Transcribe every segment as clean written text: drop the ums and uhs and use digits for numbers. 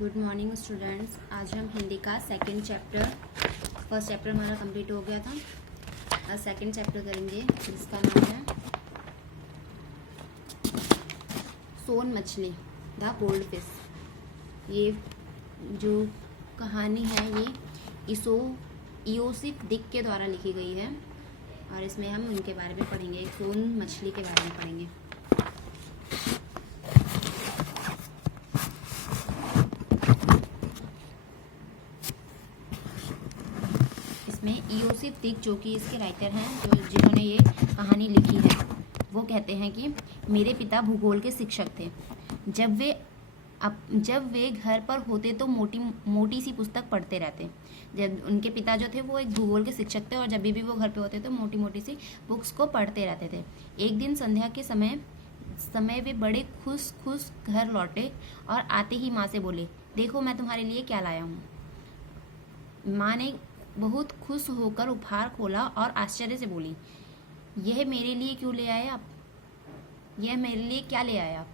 Good morning students. आज हम हिंदी का सेकंड चैप्टर, फर्स्ट चैप्टर हमारा कंप्लीट हो गया था। आज सेकंड चैप्टर करेंगे जिसका नाम है सोन मछली, द गोल्ड फिश। ये जो कहानी है ये इयोसिफ दिक के द्वारा लिखी गई है और इसमें हम उनके बारे में पढ़ेंगे, सोन मछली के बारे में पढ़ेंगे। इयोसिफ दिक जो कि इसके राइटर हैं, जिन्होंने ये कहानी लिखी है, वो कहते हैं कि मेरे पिता भूगोल के शिक्षक थे। जब वे घर पर होते तो मोटी सी पुस्तक पढ़ते रहते। जब उनके पिता जो थे वो एक भूगोल के शिक्षक थे और जब भी वो घर पे होते तो मोटी मोटी सी बुक्स को पढ़ते रहते थे। एक दिन संध्या के समय वे बड़े खुश घर लौटे और आते ही माँ से बोले, देखो मैं तुम्हारे लिए क्या लाया हूँ। माँ ने बहुत खुश होकर उपहार खोला और आश्चर्य से बोली, यह मेरे लिए क्यों ले आए आप? यह मेरे लिए क्या ले आए आप?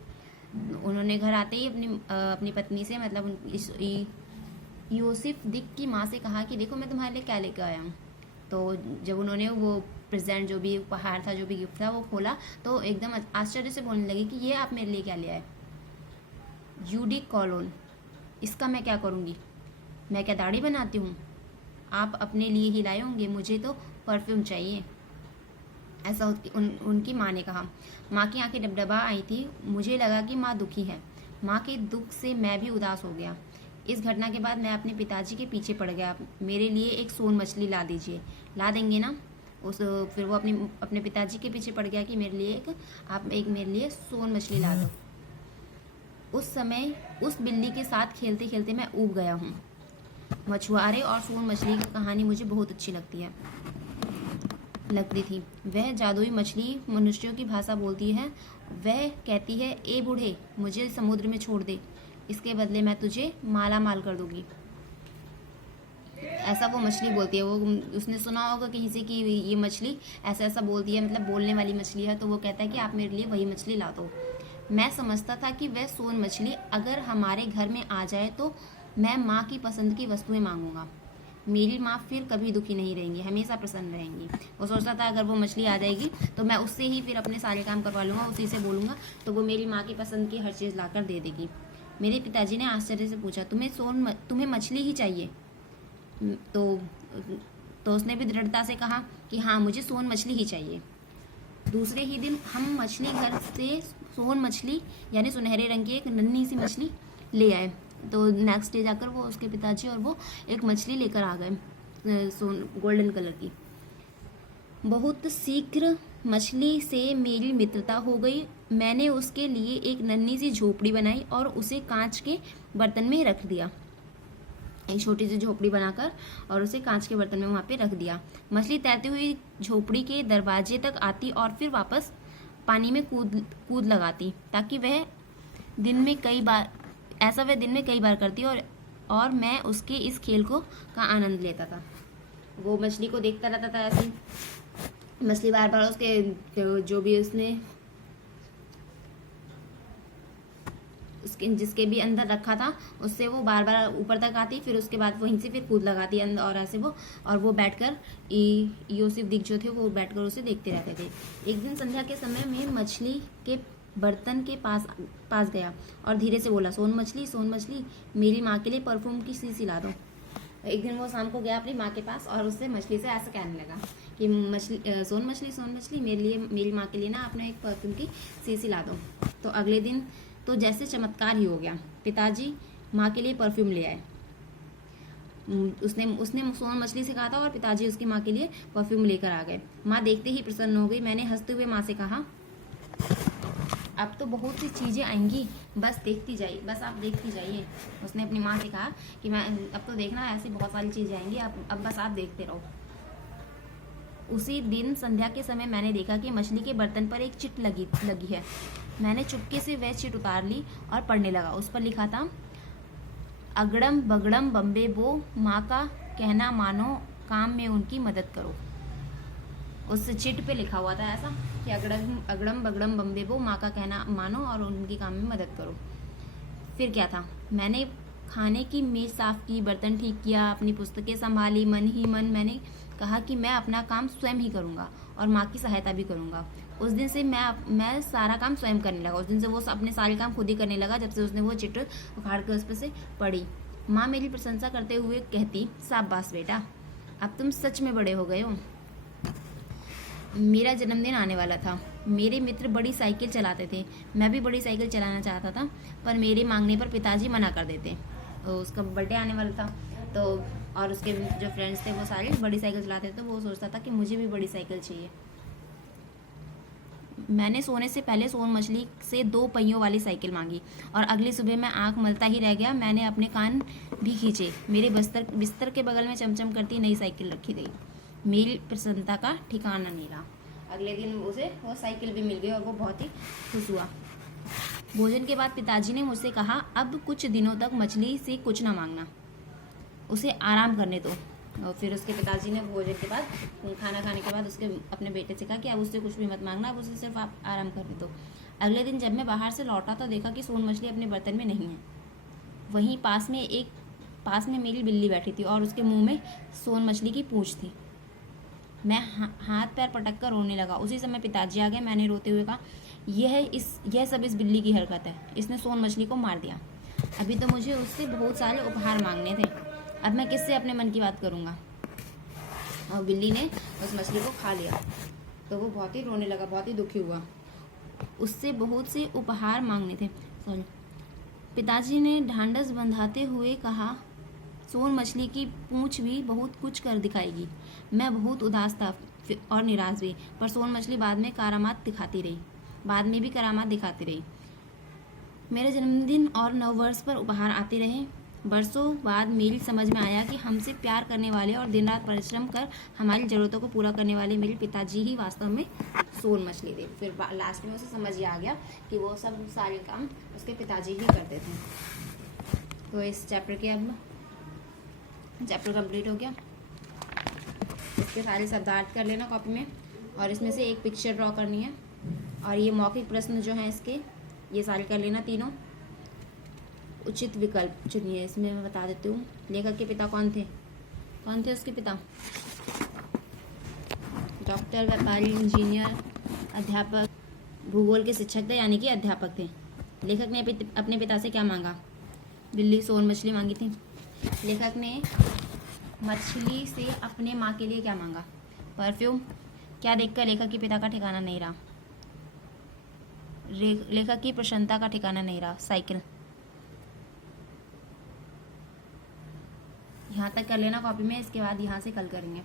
उन्होंने घर आते ही अपनी पत्नी से, मतलब इस यूसुफ दिक की माँ से कहा कि देखो मैं तुम्हारे लिए क्या लेकर आया हूँ। तो जब उन्होंने वो प्रेजेंट, जो भी उपहार था, जो भी गिफ्ट था, वो खोला तो एकदम आश्चर्य से बोलने लगी कि ये आप मेरे लिए क्या ले आए? यूडी कॉलोन, इसका मैं क्या करूँगी? मैं क्या दाढ़ी बनाती हूँ? आप अपने लिए ही लाए होंगे, मुझे तो परफ्यूम चाहिए, ऐसा उनकी माँ ने कहा। माँ की आंखें डबडबा आई थी। मुझे लगा कि माँ दुखी है। माँ के दुख से मैं भी उदास हो गया। इस घटना के बाद मैं अपने पिताजी के पीछे पड़ गया, मेरे लिए एक सोन मछली ला दीजिए। ला देंगे ना? फिर वो अपने पिताजी के पीछे पड़ गया कि मेरे लिए सोन मछली ला दो। उस समय उस बिल्ली के साथ खेलते खेलते मैं ऊब गया हूँ। मछुआरे और सोन मछली की कहानी मुझे बहुत अच्छी लगती थी। वह जादुई मछली मनुष्यों की भाषा बोलती है। वह कहती है, ए बूढ़े, मुझे समुद्र में छोड़ दे, इसके बदले मैं तुझे माला माल कर दूंगी। ऐसा वो मछली बोलती है। उसने सुना होगा कि किसी की ये मछली ऐसा ऐसा बोलती है, मतलब बोलने वाली मछली है। तो वो कहता है कि आप मेरे लिए वही मछली ला दो। मैं समझता था कि वह सोन मछली अगर हमारे घर में आ जाए तो मैं माँ की पसंद की वस्तुएं मांगूंगा। मेरी माँ फिर कभी दुखी नहीं रहेंगी, हमेशा प्रसन्न रहेंगी। वो सोचता था अगर वो मछली आ जाएगी तो मैं उससे ही फिर अपने सारे काम करवा लूँगा, उसी से बोलूँगा तो वो मेरी माँ की पसंद की हर चीज़ लाकर दे देगी। मेरे पिताजी ने आश्चर्य से पूछा, तुम्हें मछली ही चाहिए? तो उसने भी दृढ़ता से कहा कि हाँ, मुझे सोन मछली ही चाहिए। दूसरे ही दिन हम मछली घर से सोन मछली यानी सुनहरे रंग की एक नन्ही सी मछली ले आए। तो नेक्स्ट डे जाकर वो, उसके पिताजी और वो एक मछली लेकर आ गए, गोल्डन कलर की। बहुत शीघ्र मछली से मेरी मित्रता हो गई। मैंने उसके लिए एक नन्ही सी झोपड़ी बनाई और उसे कांच के बर्तन में रख दिया। एक छोटी सी झोपड़ी बनाकर और उसे कांच के बर्तन में वहाँ पे रख दिया। मछली तैरती हुई झोपड़ी के दरवाजे तक आती और फिर वापस पानी में कूद लगाती, ताकि वह दिन में कई बार करती और मैं उसके इस खेल का आनंद लेता था। वो मछली को देखता रहता था ऐसे। मछली बार बार उसके जो भी जिसके भी अंदर रखा था उससे वो बार बार ऊपर तक आती, फिर उसके बाद वहीं से फिर कूद लगाती अंदर, और ऐसे वो बैठकर यूसुफ दिक जो थे वो बैठकर उसे देखते रहते थे। एक दिन संध्या के समय में मछली के बर्तन के पास गया और धीरे से बोला, सोन मछली, मेरी माँ के लिए परफ्यूम की शीशी ला दो। एक दिन वो शाम को गया अपनी माँ के पास और उससे मछली से ऐसा कहने लगा कि सोन मछली, मेरी माँ के लिए ना अपना एक परफ्यूम की शीशी ला दो। तो अगले दिन तो जैसे चमत्कार ही हो गया। पिताजी माँ के लिए परफ्यूम ले आए। उसने सोन मछली से कहा था और पिताजी उसकी माँ के लिए परफ्यूम लेकर आ गए। माँ देखते ही प्रसन्न हो गई। मैंने हंसते हुए माँ से कहा, अब तो बहुत सी चीज़ें आएंगी, बस आप देखती जाइए। उसने अपनी माँ से कहा कि मैं अब तो देखना, ऐसी बहुत सारी चीज़ें आएंगी, अब बस आप देखते रहो। उसी दिन संध्या के समय मैंने देखा कि मछली के बर्तन पर एक चिट लगी है। मैंने चुपके से वह चिट उतार ली और पढ़ने लगा। उस पर लिखा था, अगड़म बगड़म बम्बे बो, माँ का कहना मानो, काम में उनकी मदद करो। उस चिट पे लिखा हुआ था ऐसा कि अगड़म बगड़म बम्बे बो, माँ का कहना मानो और उनकी काम में मदद करो। फिर क्या था, मैंने खाने की मेज साफ की, बर्तन ठीक किया, अपनी पुस्तकें संभाली। मन ही मन मैंने कहा कि मैं अपना काम स्वयं ही करूँगा और माँ की सहायता भी करूँगा। उस दिन से मैं सारा काम स्वयं करने लगा। उस दिन से वो अपने सारे काम खुद ही करने लगा, जब से उसने वो चित्र उखाड़ कर उस पर से पढ़ी। माँ मेरी प्रशंसा करते हुए कहती, शाबाश बेटा, अब तुम सच में बड़े हो गए हो। मेरा जन्मदिन आने वाला था। मेरे मित्र बड़ी साइकिल चलाते थे, मैं भी बड़ी साइकिल चलाना चाहता था, पर मेरे मांगने पर पिताजी मना कर देते। तो उसका बर्थडे आने वाला था, तो और उसके जो फ्रेंड्स थे वो सारे बड़ी साइकिल चलाते थे, तो वो सोचता था कि मुझे भी बड़ी साइकिल चाहिए। मैंने सोने से पहले सोन मछली से 2 पहियों वाली साइकिल मांगी और अगली सुबह मैं आंख मलता ही रह गया। मैंने अपने कान भी खींचे। मेरे बिस्तर के बगल में चमचम करती नई साइकिल रखी गई। मेरी प्रसन्नता का ठिकाना नहीं रहा। अगले दिन उसे वो साइकिल भी मिल गई और वो बहुत ही खुश हुआ। भोजन के बाद पिताजी ने मुझसे कहा, अब कुछ दिनों तक मछली से कुछ ना मांगना, उसे आराम करने दो। और फिर उसके पिताजी ने भोजन के बाद, खाना खाने के बाद उसके अपने बेटे से कहा कि अब उससे कुछ भी मत मांगना, अब उसे सिर्फ आप आराम करने दो। अगले दिन जब मैं बाहर से लौटा तो देखा कि सोन मछली अपने बर्तन में नहीं है। वहीं पास में मेरी बिल्ली बैठी थी और उसके मुंह में सोन मछली की पूंछ थी। मैं हाथ पैर पटक कर रोने लगा। उसी समय पिताजी आ गए। मैंने रोते हुए कहा, यह सब इस बिल्ली की हरकत है, इसने सोन मछली को मार दिया। अभी तो मुझे उससे बहुत सारे उपहार मांगने थे, अब मैं किससे अपने मन की बात करूँगा। और बिल्ली ने उस मछली को खा लिया तो वो बहुत ही रोने लगा, बहुत ही दुखी हुआ। उससे बहुत से उपहार मांगने थे। सॉरी। पिताजी ने ढांढस बंधाते हुए कहा, सोन मछली की पूंछ भी बहुत कुछ कर दिखाएगी। मैं बहुत उदास था और निराश भी, पर सोन मछली बाद में भी करामात दिखाती रही। मेरे जन्मदिन और नववर्ष पर उपहार आते रहे। बरसों बाद मेरी समझ में आया कि हमसे प्यार करने वाले और दिन रात परिश्रम कर हमारी ज़रूरतों को पूरा करने वाले मेरे पिताजी ही वास्तव में सोन मछली थे। फिर लास्ट में उसे समझ ही आ गया कि वो सब सारे काम उसके पिताजी ही करते थे। तो इस चैप्टर कंप्लीट हो गया। इसके सारे शब्दार्थ कर लेना कॉपी में, और इसमें से एक पिक्चर ड्रॉ करनी है, और ये मौखिक प्रश्न जो हैं इसके ये सारे कर लेना तीनों। उचित विकल्प चुनिए। इसमें मैं बता देती हूँ, लेखक के पिता कौन थे उसके पिता? डॉक्टर, व्यापारी, इंजीनियर, अध्यापक, भूगोल के शिक्षक थे, यानी कि अध्यापक थे। लेखक ने अपने पिता से क्या मांगा? बिल्ली, सोन मछली मांगी थी। लेखक ने मछली से अपने माँ के लिए क्या मांगा? परफ्यूम। क्या देखकर लेखक के पिता का ठिकाना नहीं रहा? लेखक की प्रसन्नता का ठिकाना नहीं रहा। साइकिल। यहाँ तक कर लेना कॉपी में, इसके बाद यहाँ से कल करेंगे।